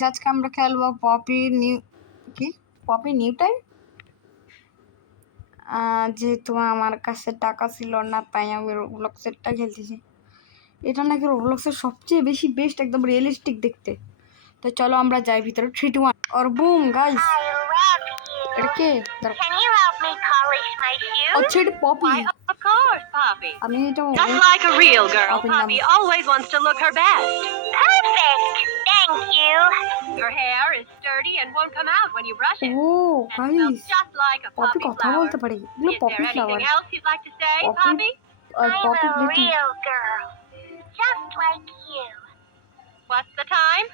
আজকে আমরা খেলবো পপি নিউ টাইম। যেহেতু আমার কাছে টাকা ছিল না তাই আমি রোবলক্সেরটা খেলতেছি। এটা নাকি রোবলক্সের সবচেয়ে বেশি বেস্ট, একদম রিয়েলিস্টিক দেখতে। তো চলো আমরা যাই ভিতরে। 3, 2, 1 और बूम गाइस। এটা কে? Can you help me polish my shoes? আচ্ছা এটা poppy. Why, of course, Poppy. আমি এটা Just like a real girl, Poppy always wants to look her best. Perfect! Thank you. Her hair is sturdy and won't come out when you brush it. ও And smells guys, just like a poppy poppy কথা flower. বলতে পারে। এগুলো Is poppy there flower. anything else you'd like to say, Poppy- Poppy? I'm Poppy a Blitty. real girl, just like you. What's the time?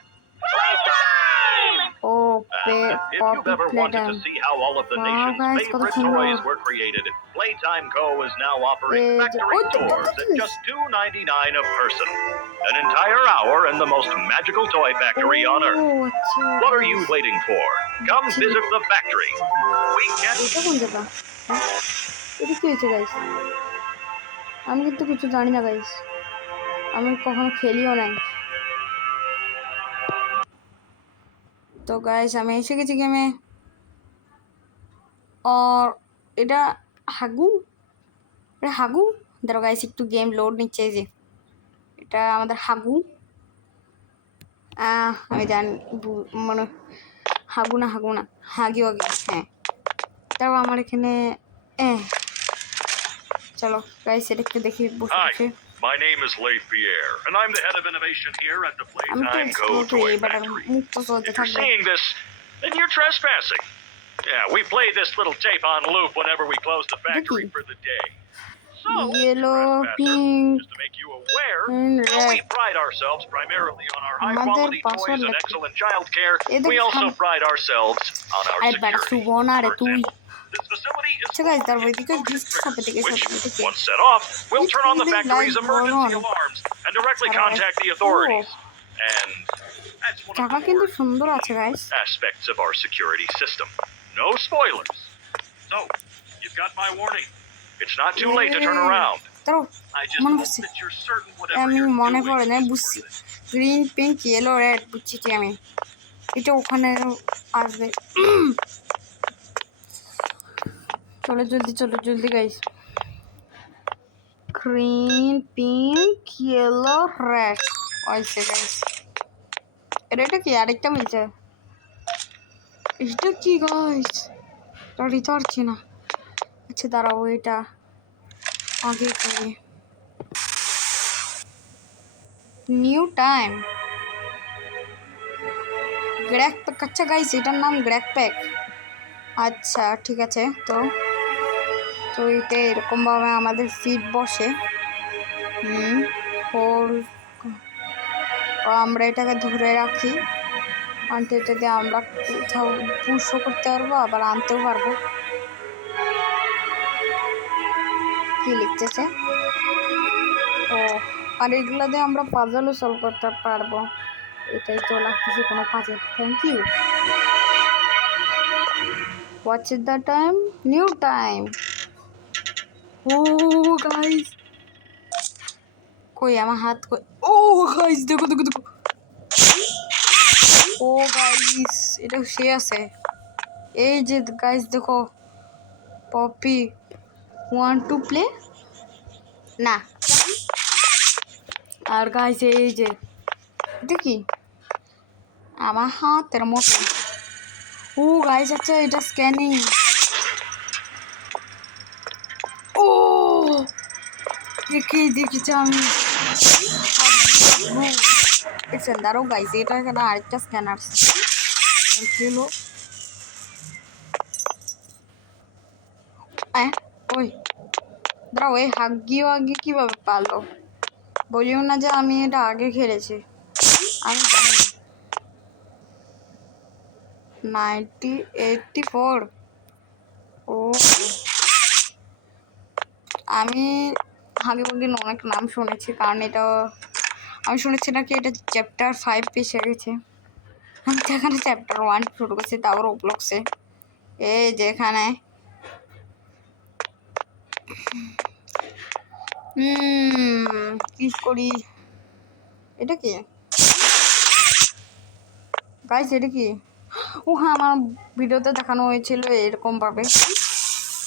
Playtime! ও If you've poppy ever wanted to platter. see how all of the Wow, nation's guys, favorite kotto toys sundor. were created, Playtime Co. is now offering Eh, factory oh, tours at yes. just $2.99 a person. An entire hour in the most magical toy factory on Earth. ও আচ্ছা। What are you waiting for? Come visit the factory. We can't. এটা কোন জায়গা? এটা কি হয়েছে guys? আমি কিন্তু কিছু জানি না গাইস, আমি কখনো খেলিও নাই। তো গাইস আমি এসে গেছি গেমে। আর এটা হাগু, এটা হাগু। ধরো গাইস একটু গেম লোড নিচ্ছে। যে এটা আমাদের হাগু। আমি জানি মানে হাগু না হাগি ওয়াগি। হ্যাঁ, তাও আমার এখানে চলো গাইস এটা একটু দেখি বসে বসে। My name is Leif Pierre, and I'm the head of innovation here at the আমি তো Playtime Co. এক্সপ্লোর করি, Toy এবার Factory. মুক্ত চলতে If you're থাকবে। seeing this, then you're trespassing. Yeah, we play this little tape on loop whenever we close the factory for the day. So, Yellow, trespasser, pink, just to make you aware, and while we red. pride ourselves primarily on our Mother high-quality password toys and like- excellent childcare, Either we also come- pride ourselves on our I better security. suborn For are tu. example, this facility is So guys, full there of will be good explosive gist something triggers, which, okay. once set off, will It turn on the really factory's like emergency Boron. alarms and directly Alright. contact the authorities. And that's one of জায়গা the কিন্তু more সুন্দর আছে guys. aspects of our security system. No spoilers. So, you've got my warning. It's not too late to turn around. ধরো I just মনে hope পড়ছে, that you're certain whatever আমি you're মনে doing পড়ে না, is বুঝছি। worth it. Green pink yellow red বুঝছি কি আমি। এটা ওখানে আসবে। চলো জলদি guys. Green pink yellow red ওইসে গাইস। এটা কি আরেকটা মিলছে? এটা কি গাইস? এটা দিতে পারছি না। আচ্ছা দাঁড়াও, এটা আগে করি। নিউ টাইম গ্র্যাক প্যাক। আচ্ছা গাইস এটার নাম গ্র্যাক প্যাক। আচ্ছা ঠিক আছে। তো এটা এরকমভাবে আমাদের ফিট বসে। আমরা এটাকে ধরে রাখি, আনতে এটা দিয়ে আমরা কোথাও পুশও করতে পারবো, আবার আনতেও পারবো। কি লিখতেছে? ও, আর এগুলো দিয়ে আমরা পাজলও সলভ করতে পারবো। এটাই তো লাগতেছে কোনো puzzle. Thank you. What's is the time? New time. Oh guys, কই আমার হাত কই? ও গাইস দেখো। ও গাইস এটা সে আছে। এই যে গাইস দেখো, পপি ওয়ান্ট টু প্লে না। আর গাইস এই যে দেখি আমার হাতের মতো। ও গাইস আচ্ছা এটা স্ক্যানিং। ও দেখেছি আমি। দেখছেন দাঁড়ো গাইস, এটা এখানে আরেকটা স্ক্যানার ছিল। ওই দাঁড়াও, এই হাগি কিভাবে পারলো? বলিও না যে আমি এটা আগে খেলেছি। আমি জানি 1984। ও আমি হাগি অনেক নাম শুনেছি, কারণ এটা আমি শুনেছি নাকি এটা চ্যাপ্টার 5 এসে গেছে। আমি তো এখানে চ্যাপ্টার 1 শুরু করছি, তাও রোবলক্সে। এই যে এখানে কি করি? এটা কি গাইস এটা কি? ও হ্যাঁ, আমার ভিডিওতে দেখানো হয়েছিল এরকমভাবে।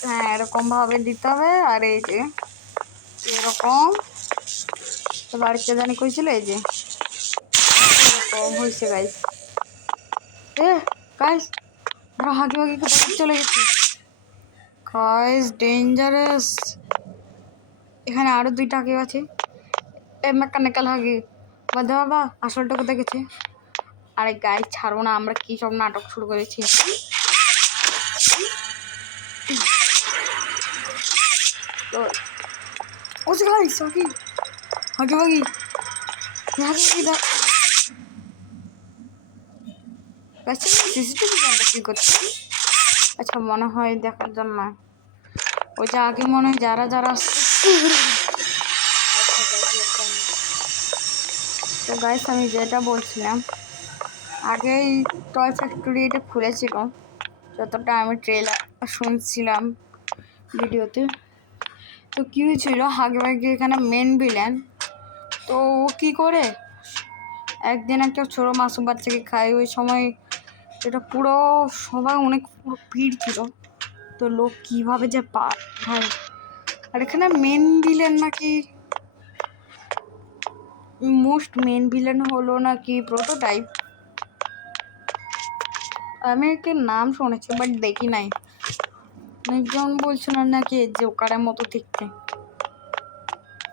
হ্যাঁ, এরকমভাবে দিতে হবে। আর এই যে এরকম, তো বাড়িতে জানি কইছিল এই যে এরকম হয়েছে গাইস। গাইস আমরা হাগি হাগি করে চলে গেছি গাইস, ডেঞ্জারাস। এখানে আরো 2টা হাগি আছে। মেকানিক্যাল হাগি বাদে বাবা আসলটা কোথায় গেছে? আরে গাইস ছাড়বো না, আমরা কি সব নাটক শুরু করেছি। ও গাইস হাগি হাগি হাগি হাগি হাগি সিসিটিভি ক্যামেরা কি করছে? আচ্ছা মনে হয় দেখার জন্য। ওই যে আগে মনে হয় যারা যারা আসছে। তো গাইস আমি যেটা বলছিলাম, আগে এই টয় ফ্যাক্টরি এটা খুলেছিল, যতটা আমি ট্রেলার শুনছিলাম ভিডিওতে। তো কী হয়েছিল, হাগে ভাগে এখানে মেন ভিলেন। তো ও কী করে একদিন একটা ছোটো মাসুম বাচ্চাকে খায়। ওই সময় এটা পুরো সবাই অনেক পুরো ভিড় ছিল। তো লোক কীভাবে যে ভাই, আর এখানে মেন ভিলেন নাকি মোস্ট মেন ভিলেন হলো নাকি প্রোটোটাইপ। আমি একটা নাম শুনেছি বাট দেখি নাই। অনেকজন বলছিল নাকি জোকারের মতো দেখতে।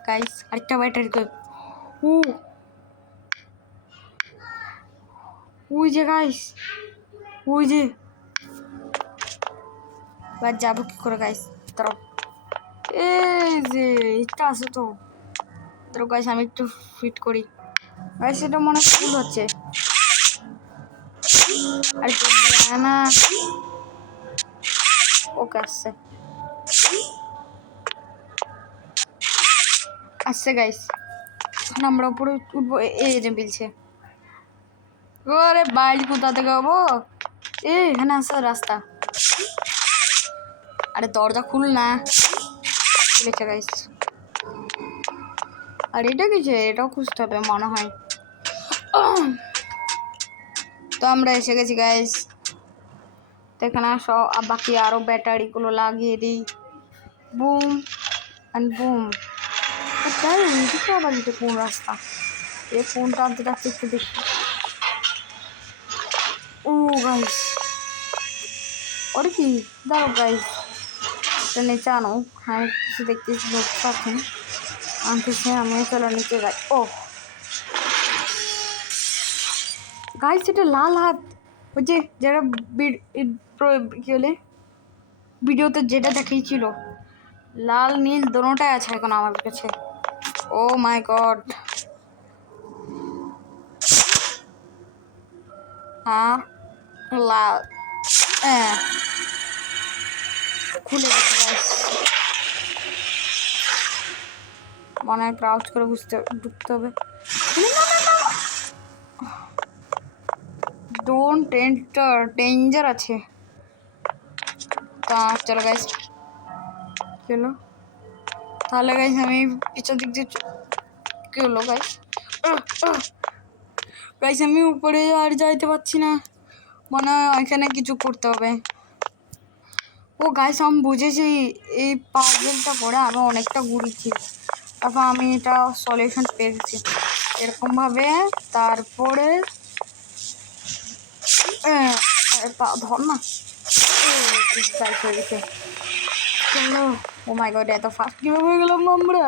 গাইস আরেকটা ব্যাটারি তো ওই যে গাইস, ওই যে এবার যাবো কি করে গাইস? তারা এই যে এটা আছে তো, তো গাইস আমি একটু ফিট করি। গাইস এটা মনে ফুল হচ্ছে। আর জলদি আয় না। ওকে আসছে আসছে গাইস। এখন আমরা উপরে উঠবো। এই যে বিলছে। ওরে বাইল কোথা থেকে হবো? এখানে আছে রাস্তা। আরে দরজা খুল না। খুলেছে গাইস। আর এটা কিছু এটাও খুঁজতে হবে মনে হয়। তো আমরা এসে গেছি গাইস। তো এখানে সব বাকি আরও ব্যাটারিগুলো লাগিয়ে দিই। Broom and broom. তাই এদিকে আবার এটা কোন রাস্তা? এই ফোনটা আনতে যাচ্ছে একটু দেখি। ও গাইস ওরে কি দাঁড়ো গাইস, এটা নিচে আনো। আমি কিছু দেখতেছি লোক পাচ্ছি আনতেছে। আমিও চলো নিচে যাই। ও গাইস এটা লাল হাত। ওই যে যারা কি বলে ভিডিওতে যেটা দেখিয়েছিল, লাল নীল দোনোটাই আছে এখন আমার কাছে। ও মাই গড। হ্যাঁ লাল, হ্যাঁ খুলে গেছে গাইস। মনে হয় ক্রাউচ করে ঢুকতে হবে। ডোন্ট এন্টার, ডেঞ্জার আছে। তা চলো গাইস, চলো তাহলে গাইস আমি পিছন দিক দিয়ে কি হলো গাইস? গাইস আমি উপরে আর যাইতে পারছি না, মনে হয় ওইখানে কিছু করতে হবে। ও গাইস আমি বুঝেছি, এই পাজলটা করে আমি অনেকটা ঘুরেছি, তারপর আমি এটা সলিউশন পেয়েছি এরকমভাবে। তারপরে ধর না গাইস হয়ে গেছে। চলো। ও মাই গড এত ফাস্ট কীভাবে হয়ে গেলাম আমরা?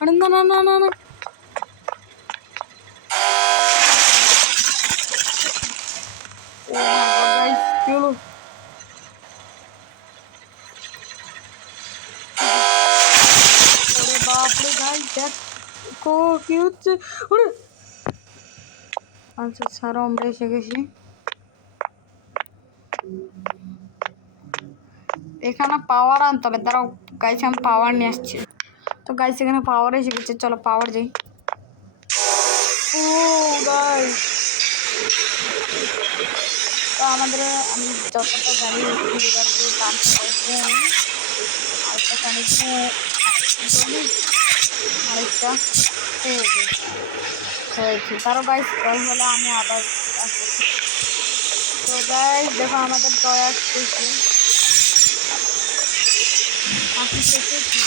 আরে না না না না না, ও মাই গড গাইস কি হলো? ওরে বাপরে গাইস দেখো কি হচ্ছে। ওরে আচ্ছা ছাড়ো, আমরা এসে গেছি। এখানে পাওয়ার আনতে হবে, তারাও গাইছে আমি পাওয়ার নিয়ে আসছি। তো গাইস এখানে পাওয়ার এসে গেছে, চলো পাওয়ার যাই। ও গাইস তো আমাদের আমি যতটা জানি আরেকটা জানি আরেকটা হয়েছে। তারও গাইস জল হলে আমি আবার তো গাইস দেখো আমাদের টয় আসতেছে, আসতেছে কি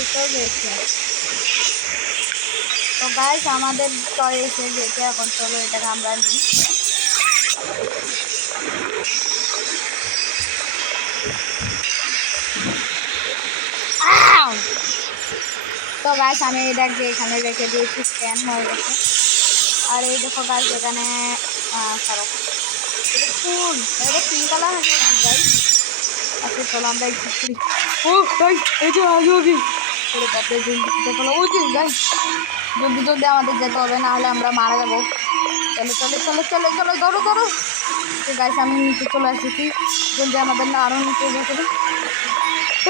এসেও গেছে। তো গাইস আমাদের টয় এসে গেছে, এখন চলো এটাকে আমরা নিই। তো গাইস আমি এটাকে এখানে রেখে দিয়েছি, স্ক্যান হয়ে গেছে। আর এই দেখো গাইস এখানে সরো এটা ফুল, এটা পিঙ্ক কালার আছে গাইস। আচ্ছা চলো আমরা একটু করি। ও গাইস এই যে আগে ওরে বাপরে জলদি চলো, ওই যে গাইস জলদি জলদি আমাদের যেতে হবে, না হলে আমরা মারা যাবো। চলো চলো চলো চলো চলো ধরো ধরো। তো গাইস আমি নিচে চলে এসেছি, জলদি আমাদের না আরও নিচে যেতে হবে।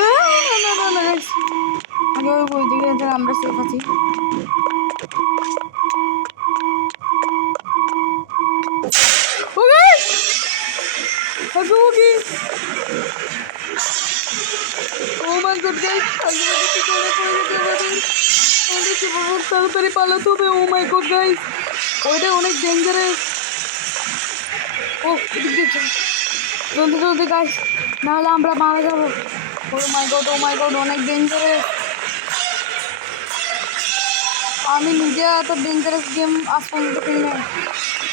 না না না গাইস আগে ওই দিকে আমরা সেফ আছি। তাড়াতাড়ি পালাতে হবে। ও মাই গড গাইস ওইটা অনেক ডেঞ্জারাস। ও জলদি জলদি গাইস, নাহলে আমরা মারা যাবো। ও মাই গড অনেক ডেঞ্জারাস। আমি নিজে এত ডেঞ্জারাস গেম আজ পর্যন্ত খেলি না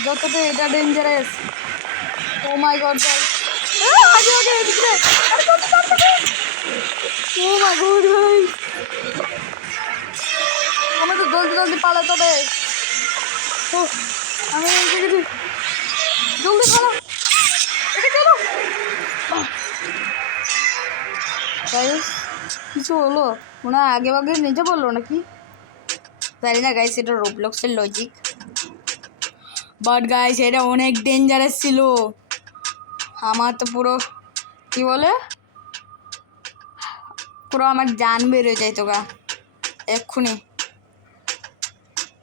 যতটা এটা ডেঞ্জারাস। ও মাই গড গাইস আগে আগে এদিকে। ও মাই গড গাইস আমাদের জলদি জলদি পালাতে হবে। ও আমি এসে গেছি, জলদি পালা, এটা চলো গাইস। কিছু হলো মনে হয়, আগে আগে নিচে বললো নাকি জানি না গাইস, এটা রোবলক্সের লজিক। বাট গাইস এটা অনেক ডেঞ্জারাস ছিল। আমার তো পুরো কি বলে পুরো আমার জান বেরোয় যাইতো গা এক্ষুনি।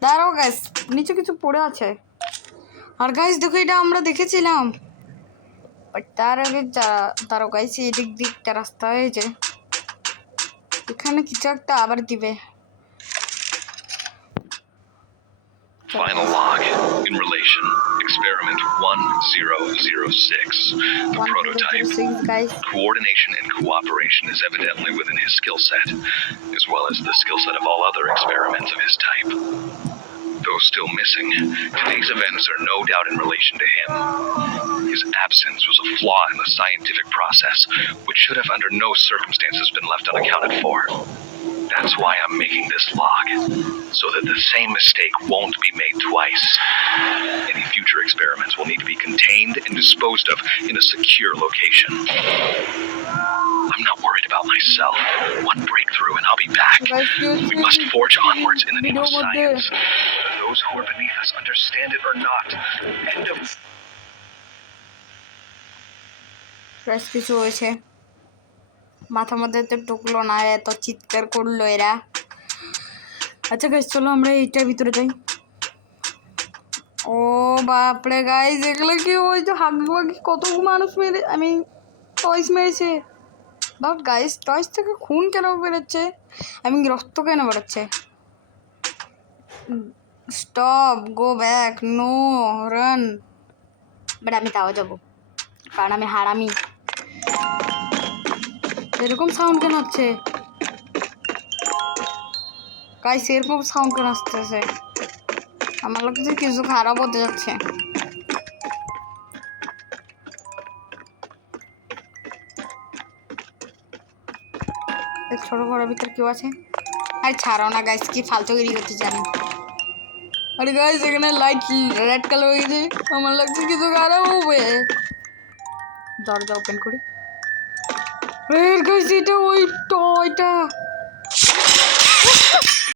দাঁড়াও গাইস নিচে কিছু পড়ে আছে। আর গাইস দেখো এটা আমরা দেখেছিলাম, বাট তার আগে দাঁড়াও গাইস এদিক দিকটা রাস্তা হয়েছে, এখানে কিছু একটা আবার দিবে। Final log in relation. Experiment 1006. The prototype. Guys. Coordination and cooperation is evidently within his skill set, as well as the skill set of all other experiments of his type. Though still missing, today's events are no doubt in relation to him. His absence was a flaw in the scientific process, which should have under no circumstances been left unaccounted for. That's why I'm making this log, so that the same mistake won't be made twice. Any future experiments will need to be contained and disposed of in a secure location. I'm not worried about myself. One breakthrough and I'll be back. We must forge onwards in the name of science. Whether those who are beneath us understand it or not. End of... কিছু হয়েছে মাথা মধ্যে তো ঢুকলো না, এত চিৎকার করলো এরা। আচ্ছা গাইস চলো আমরা এইটার ভিতরে যাই। ও বাপরে গাইস এগুলো কি ওই যে হাগি কত মানুষ মেরে আমি টয়স মেরেছে। বাট গাইস টয়স থেকে খুন কেন বেরোচ্ছে, আমি রক্ত কেন বেরোচ্ছে? Stop, go back, no, run. But আমি তাও যাবো কারণ আমি হারামি। এরকম সাউন্ড কেন হচ্ছে গাইস? এরকম সাউন্ড কেন আসতেছে? আমার লাগছে কিছু খারাপ হতে যাচ্ছে। ছোট ঘরের ভিতর কেউ আছে? আরে ছাড়ো না গাইস, কি ফালতুগিরি করতে জানি। আরে গাইস এখানে লাইট রেড কালার হয়ে গেছে, আমার লাগছে কিছু খারাপ হবে। দরজা ওপেন করি। গাইস এটা ওই টয়টা